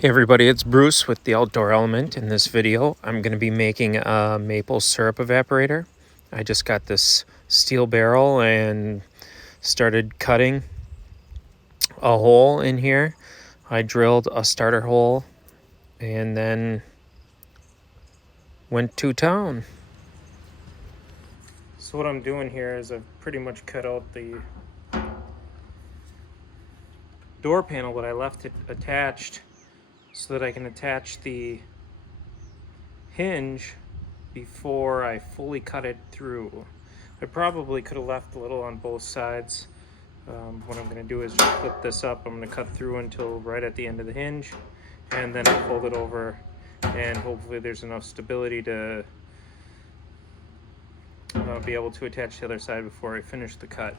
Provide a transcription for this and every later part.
Hey everybody, it's Bruce with the Outdoor Element. In this video, I'm going to be making a maple syrup evaporator. I just got this steel barrel and started cutting a hole in here. I drilled a starter hole and then went to town. So what I'm doing here is I've pretty much cut out the door panel, but I left it attached so that I can attach the hinge before I fully cut it through. I probably could have left a little on both sides. What I'm going to do is just flip this up. I'm going to cut through until right at the end of the hinge, and then I'll fold it over, and hopefully there's enough stability to be able to attach the other side before I finish the cut.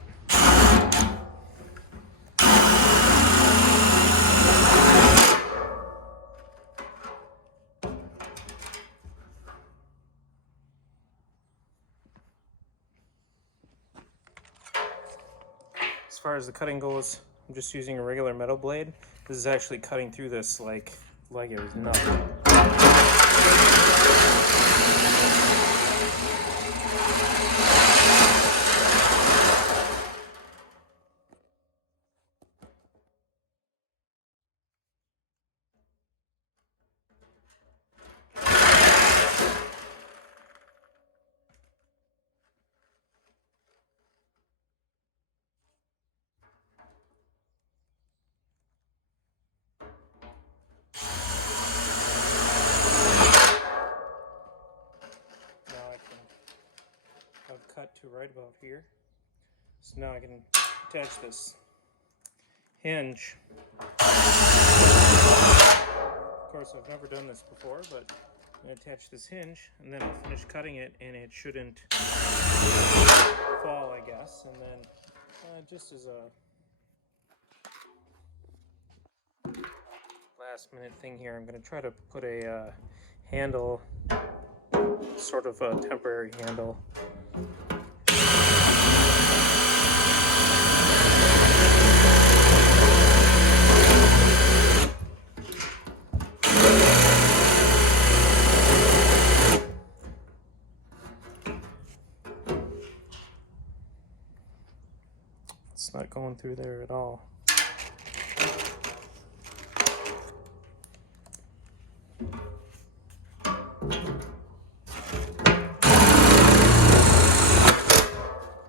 As far as the cutting goes, I'm just using a regular metal blade. This is actually cutting through this like it was nothing. I've cut to right about here. So now I can attach this hinge. Of course, I've never done this before, but I'm going to attach this hinge and then I'll finish cutting it and it shouldn't fall, I guess. And then just as a last minute thing here, I'm going to try to put a handle, sort of a temporary handle. It's not going through there at all.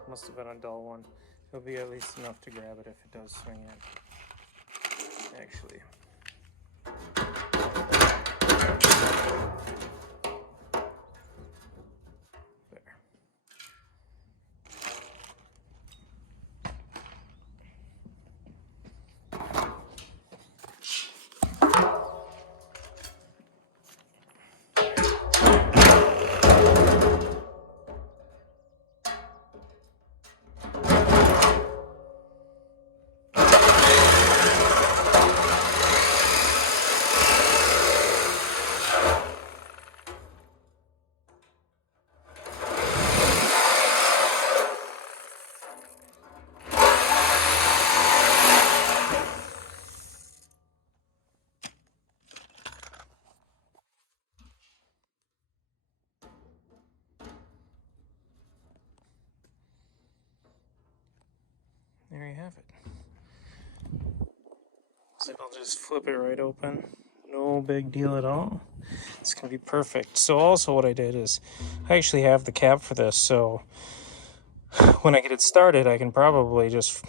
Must have been a dull one. It'll be at least enough to grab it if it does swing in. Actually. There. There you have it. So I'll just flip it right open. No big deal at all. It's going to be perfect. So also what I did is I actually have the cap for this, so when I get it started, I can probably just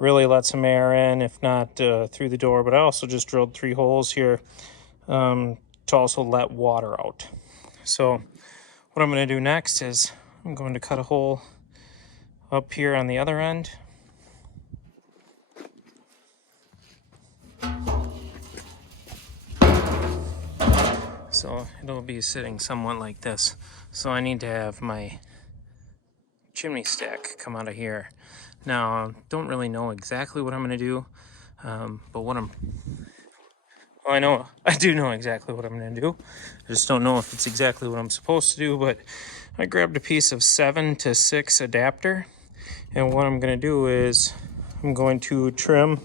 really let some air in, if not through the door. But I also just drilled 3 holes here to also let water out. So what I'm going to do next is I'm going to cut a hole up here on the other end. So it'll be sitting somewhat like this. So I need to have my chimney stack come out of here. Now, don't really know exactly what I'm going to do, but well, I do know exactly what I'm going to do. I just don't know if it's exactly what I'm supposed to do, but I grabbed a piece of 7 to 6 adapter, and what I'm going to do is I'm going to trim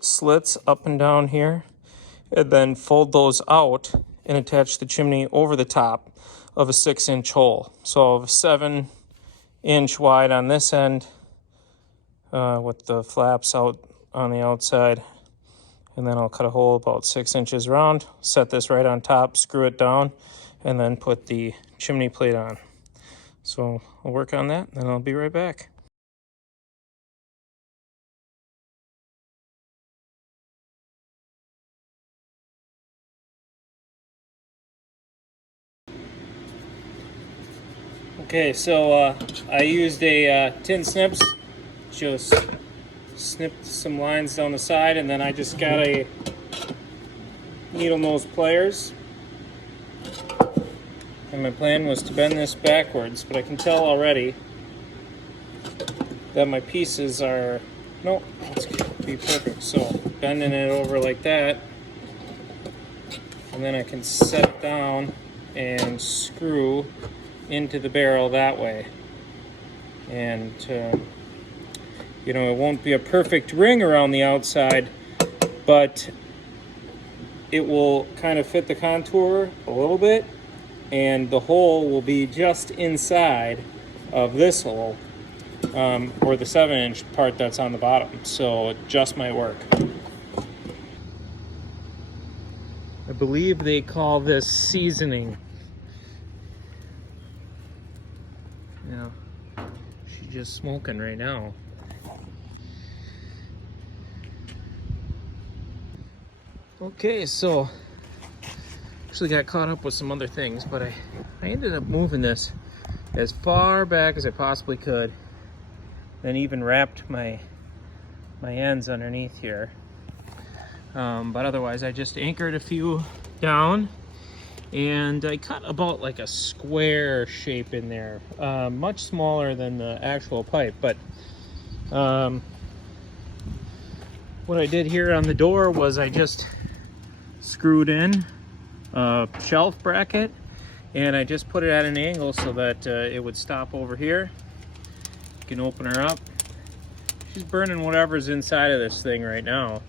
slits up and down here, and then fold those out and attach the chimney over the top of a 6-inch hole. So I'll have a 7-inch wide on this end with the flaps out on the outside. And then I'll cut a hole about 6 inches around, set this right on top, screw it down, and then put the chimney plate on. So I'll work on that, and I'll be right back. Okay, so I used a tin snips, just snipped some lines down the side, and then I just got a needle nose pliers. And my plan was to bend this backwards, but I can tell already that my pieces are, nope, it's going to be perfect. So bending it over like that, and then I can set it down and screw into the barrel that way. And you know, it won't be a perfect ring around the outside, but it will kind of fit the contour a little bit, and the hole will be just inside of this hole, or the 7-inch part that's on the bottom, so it just might work. I believe they call this seasoning. Yeah, she's just smoking right now. Okay, so actually got caught up with some other things, but I ended up moving this as far back as I possibly could, then even wrapped my ends underneath here. But otherwise I just anchored a few down, and I cut about like a square shape in there, much smaller than the actual pipe. But what I did here on the door was I just screwed in a shelf bracket, and I just put it at an angle so that it would stop over here. You can open her up. She's burning whatever's inside of this thing right now.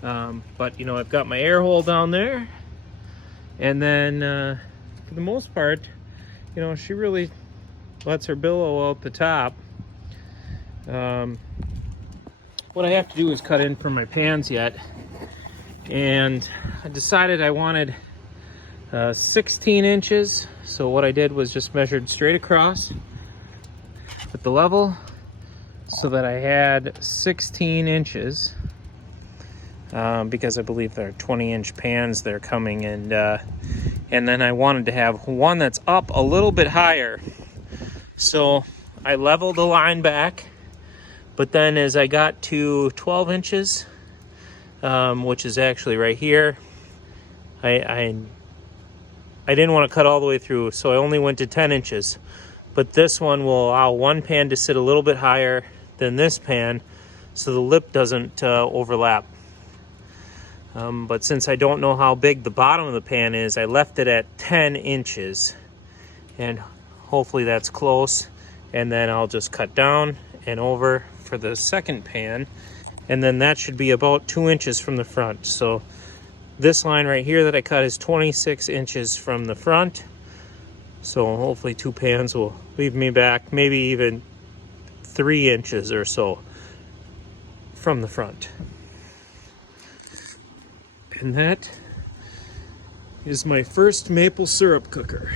But you know, I've got my air hole down there, and then for the most part, you know, she really lets her billow out the top. What I have to do is cut in for my pans yet, and I decided I wanted 16 inches. So what I did was just measured straight across with the level so that I had 16 inches, because I believe they're 20-inch pans they're coming, and then I wanted to have one that's up a little bit higher. So I leveled the line back, but then as I got to 12 inches, which is actually right here, I didn't want to cut all the way through, so I only went to 10 inches. But this one will allow one pan to sit a little bit higher than this pan, so the lip doesn't overlap. But since I don't know how big the bottom of the pan is, I left it at 10 inches. And hopefully that's close. And then I'll just cut down and over for the second pan. And then that should be about 2 inches from the front. So this line right here that I cut is 26 inches from the front. So hopefully 2 pans will leave me back maybe even 3 inches or so from the front. And that is my first maple syrup cooker.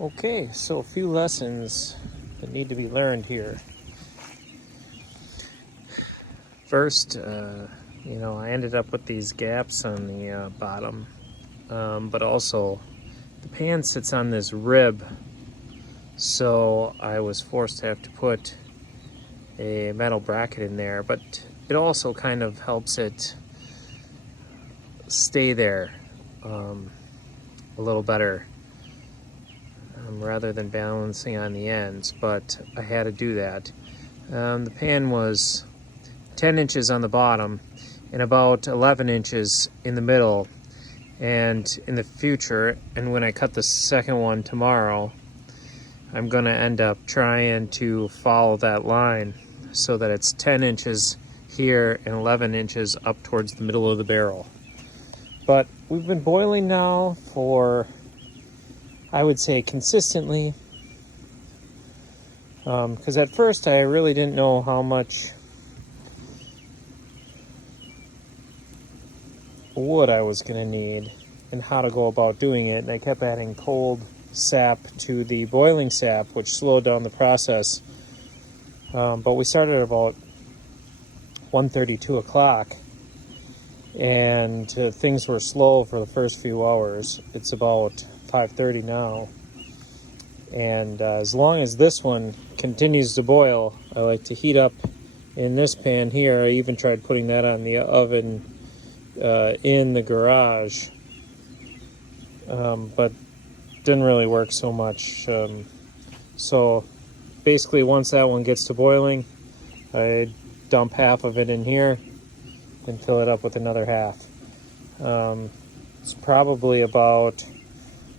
Okay, so a few lessons that need to be learned here. First, you know, I ended up with these gaps on the bottom, but also the pan sits on this rib, so I was forced to have to put a metal bracket in there, but it also kind of helps it stay there a little better. rather than balancing on the ends, but I had to do that. The pan was 10 inches on the bottom and about 11 inches in the middle, and in the future, and when I cut the second one tomorrow, I'm going to end up trying to follow that line so that it's 10 inches here and 11 inches up towards the middle of the barrel. But we've been boiling now for, I would say, consistently, because at first I really didn't know how much wood I was going to need and how to go about doing it, and I kept adding cold sap to the boiling sap, which slowed down the process. But we started at about 1:30, 2 o'clock, and things were slow for the first few hours. It's about 5:30 now, and as long as this one continues to boil, I like to heat up in this pan here. I even tried putting that on the oven in the garage, but didn't really work so much. So basically, once that one gets to boiling, I dump half of it in here and fill it up with another half. It's probably about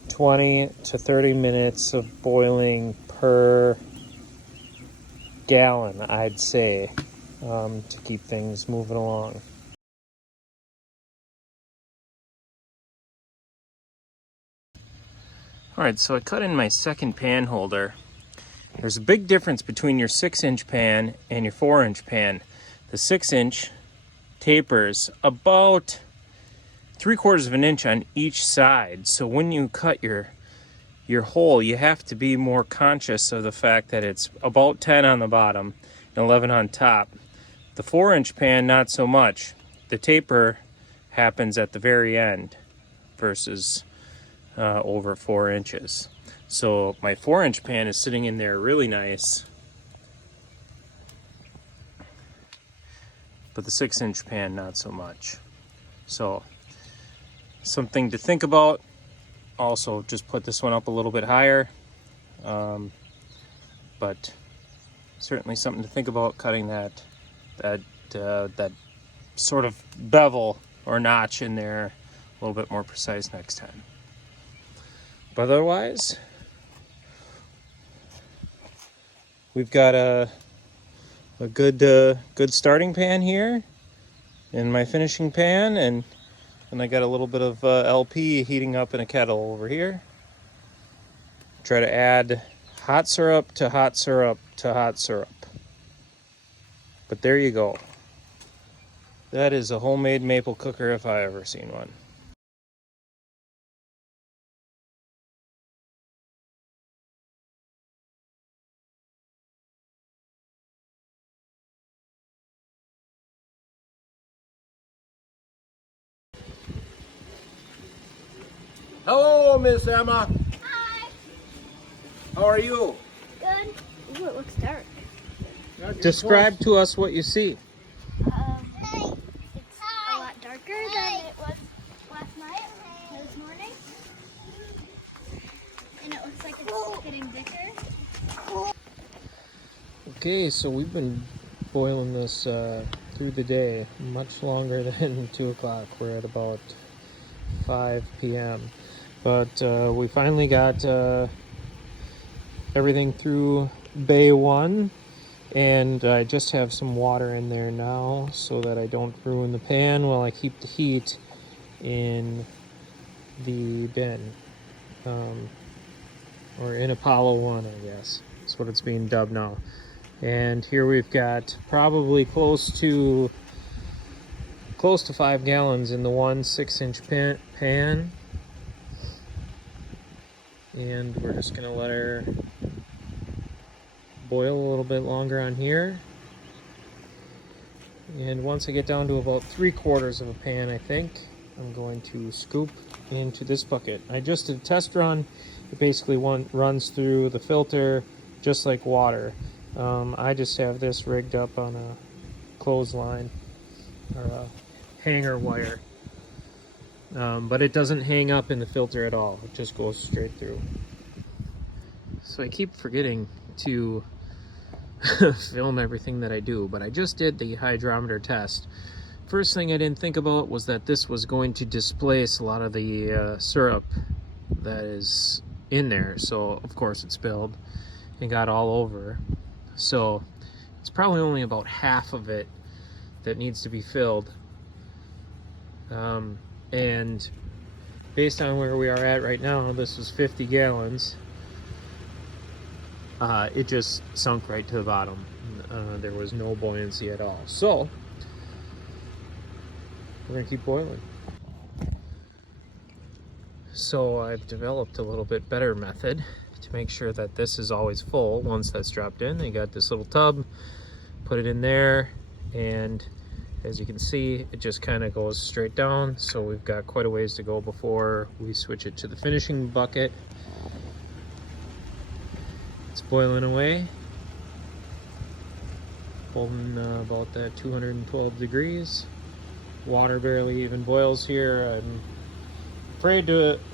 20 to 30 minutes of boiling per gallon, I'd say, to keep things moving along. Alright, so I cut in my second pan holder. There's a big difference between your 6-inch pan and your 4-inch pan. The 6-inch tapers about 3/4 of an inch on each side. So when you cut your hole, you have to be more conscious of the fact that it's about 10 on the bottom and 11 on top. The 4-inch pan, not so much. The taper happens at the very end versus over 4 inches. So my 4-inch pan is sitting in there really nice, but the 6-inch pan not so much. So something to think about. Also, just put this one up a little bit higher, but certainly something to think about, cutting that sort of bevel or notch in there a little bit more precise next time. But otherwise, we've got a good starting pan here in my finishing pan, and I got a little bit of LP heating up in a kettle over here. Try to add hot syrup to hot syrup to hot syrup. But there you go. That is a homemade maple cooker if I ever seen one. Hello, Miss Emma. Hi. How are you? Good. Ooh, it looks dark. Describe to us what you see. It's a lot darker than it was last night or this morning. And it looks like it's getting thicker. Okay, so we've been boiling this through the day, much longer than 2 o'clock. We're at about 5 p.m. But we finally got everything through bay 1, and I just have some water in there now so that I don't ruin the pan while I keep the heat in the bin, or in Apollo 1, I guess. That's what it's being dubbed now. And here we've got probably close to 5 gallons in the one 6-inch pan. And we're just gonna let her boil a little bit longer on here. And once I get down to about 3/4 of a pan, I think, I'm going to scoop into this bucket. I just did a test run. It basically runs through the filter just like water. I just have this rigged up on a clothesline or a hanger wire, but it doesn't hang up in the filter at all. It just goes straight through. So I keep forgetting to film everything that I do, but I just did the hydrometer test. First thing I didn't think about was that this was going to displace a lot of the syrup that is in there. So of course it spilled and got all over. So it's probably only about half of it that needs to be filled. And based on where we are at right now, this was 50 gallons. It just sunk right to the bottom. There was no buoyancy at all. So we're gonna keep boiling. So I've developed a little bit better method to make sure that this is always full once that's dropped in. I got this little tub, put it in there, and as you can see, it just kind of goes straight down. So we've got quite a ways to go before we switch it to the finishing bucket. It's boiling away, holding about that 212 degrees. Water barely even boils here. I'm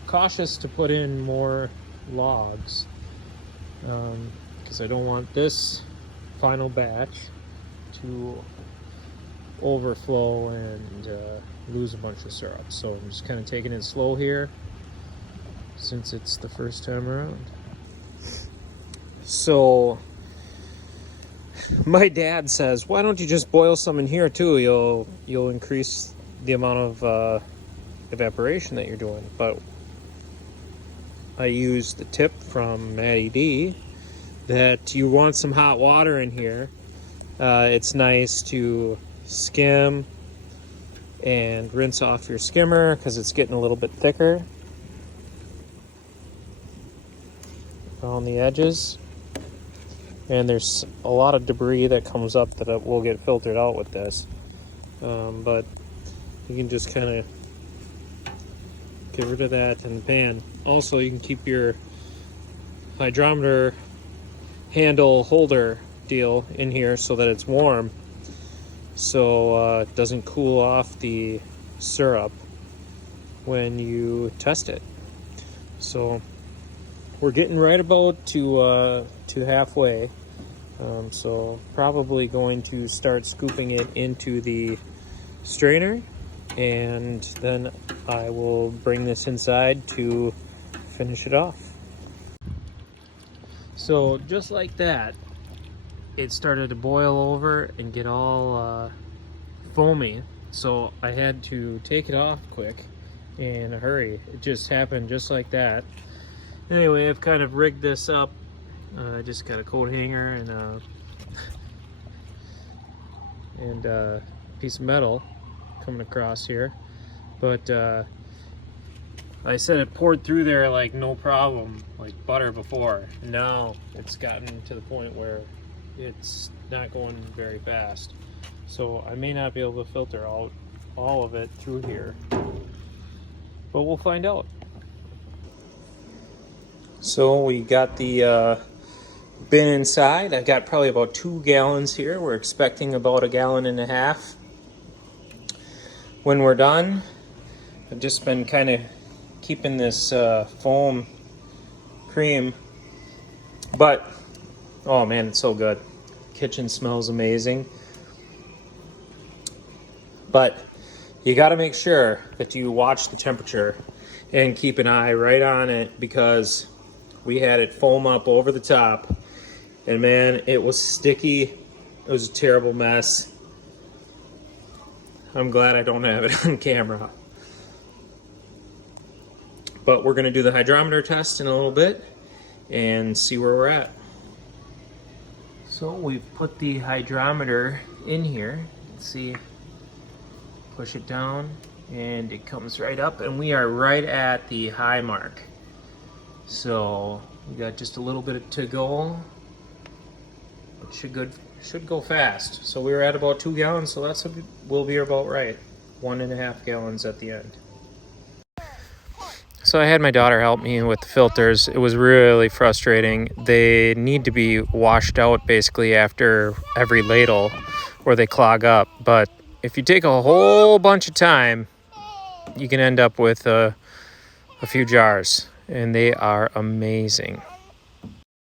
cautious to put in more logs because I don't want this final batch to overflow and lose a bunch of syrup. So I'm just kind of taking it slow here since it's the first time around. So my dad says, why don't you just boil some in here too? You'll increase the amount of evaporation that you're doing. But I used the tip from Maddie D that you want some hot water in here. It's nice to skim and rinse off your skimmer because it's getting a little bit thicker on the edges. And there's a lot of debris that comes up that will get filtered out with this. But you can just kind of get rid of that and bam. Also, you can keep your hydrometer handle holder deal in here so that it's warm, so it doesn't cool off the syrup when you test it. So we're getting right about to halfway. So probably going to start scooping it into the strainer, and then I will bring this inside to finish it off. So just like that, it started to boil over and get all foamy. So I had to take it off quick in a hurry. It just happened just like that. Anyway, I've kind of rigged this up. I just got a coat hanger and a piece of metal coming across here. But I said it poured through there like no problem, like butter before. Now it's gotten to the point where it's not going very fast. So I may not be able to filter all of it through here, but we'll find out. So we got the bin inside. I've got probably about 2 gallons here. We're expecting about 1.5 gallons when we're done. I've just been kind of keeping this foam cream, but oh man, it's so good. Kitchen smells amazing. But you got to make sure that you watch the temperature and keep an eye right on it, because we had it foam up over the top, and man, it was sticky. It was a terrible mess. I'm glad I don't have it on camera. But we're gonna do the hydrometer test in a little bit and see where we're at. So we've put the hydrometer in here. Let's see, push it down and it comes right up, and we are right at the high mark. So we got just a little bit to go. It should go fast. So we were at about 2 gallons, so will be about right. 1.5 gallons at the end. So I had my daughter help me with the filters. It was really frustrating. They need to be washed out basically after every ladle or they clog up. But if you take a whole bunch of time, you can end up with a few jars, and they are amazing.